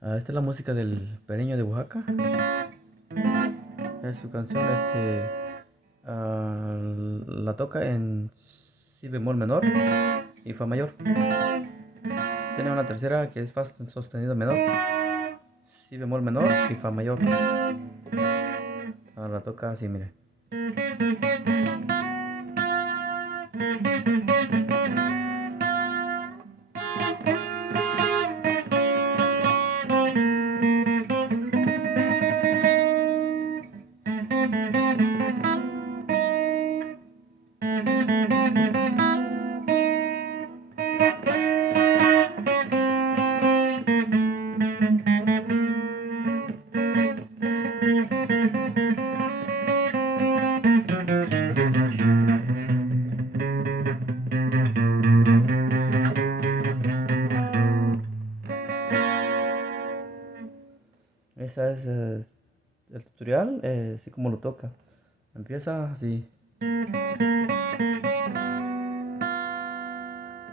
Esta es la música del Pereño de Oaxaca. Es su canción, la toca en si bemol menor y fa mayor. Tiene una tercera que es fa sostenido menor, si bemol menor y fa mayor. La toca así, mire. Esa es el tutorial, así como lo toca. Empieza así.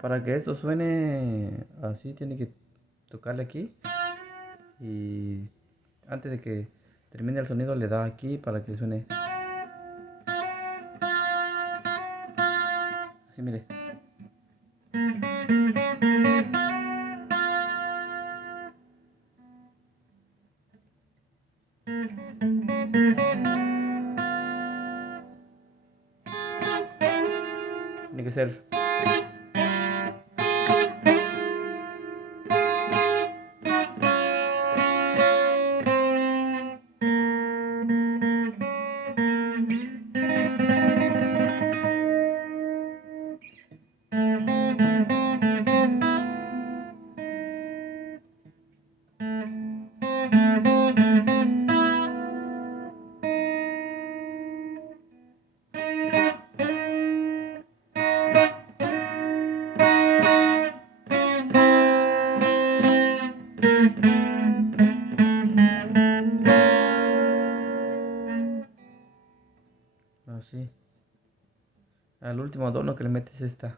Para que esto suene así, tiene que tocarle aquí. Y antes de que termine el sonido, le da aquí para que suene. Así, mire. Tiene que ser. Así. Al último adorno que le metes esta.